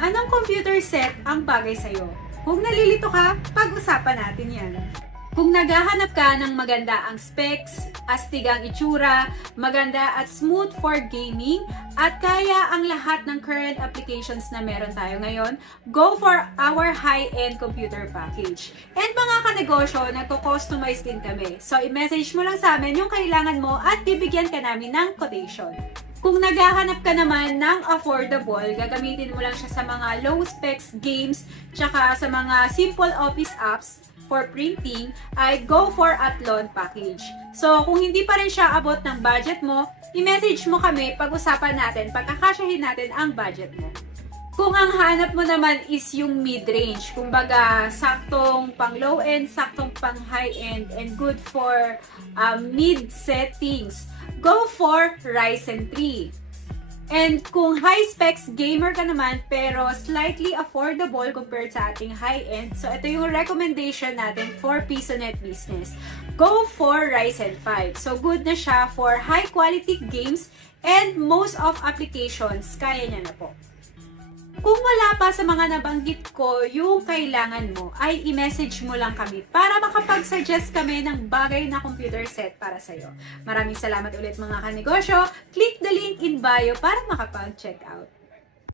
Anong computer set ang bagay sa'yo? Kung nalilito ka, pag-usapan natin yan. Kung naghahanap ka ng maganda ang specs, astig ang itsura, maganda at smooth for gaming, at kaya ang lahat ng current applications na meron tayo ngayon, go for our high-end computer package. And mga kanegosyo, nagko-customize din kami. So, i-message mo lang sa amin yung kailangan mo at bibigyan ka namin ng quotation. Kung naghahanap ka naman ng affordable, gagamitin mo lang siya sa mga low specs games, tsaka sa mga simple office apps for printing, ay go for Athlon package. So, kung hindi pa rin siya abot ng budget mo, i-message mo kami, pag-usapan natin, pagkakasyahin natin ang budget mo. Kung ang hanap mo naman is yung mid-range, kumbaga saktong pang low-end, saktong pang high-end, and good for mid settings, go for Ryzen 3. And kung high specs gamer ka naman pero slightly affordable compared sa ating high-end, so ito yung recommendation natin for PisoNet business. Go for Ryzen 5. So good na siya for high quality games and most of applications, kaya niya na po. Kung wala pa sa mga nabanggit ko yung kailangan mo, ay i-message mo lang kami para makapag-suggest kami ng bagay na computer set para sa'yo. Maraming salamat ulit mga kanegosyo. Click the link in bio para makapag-check out.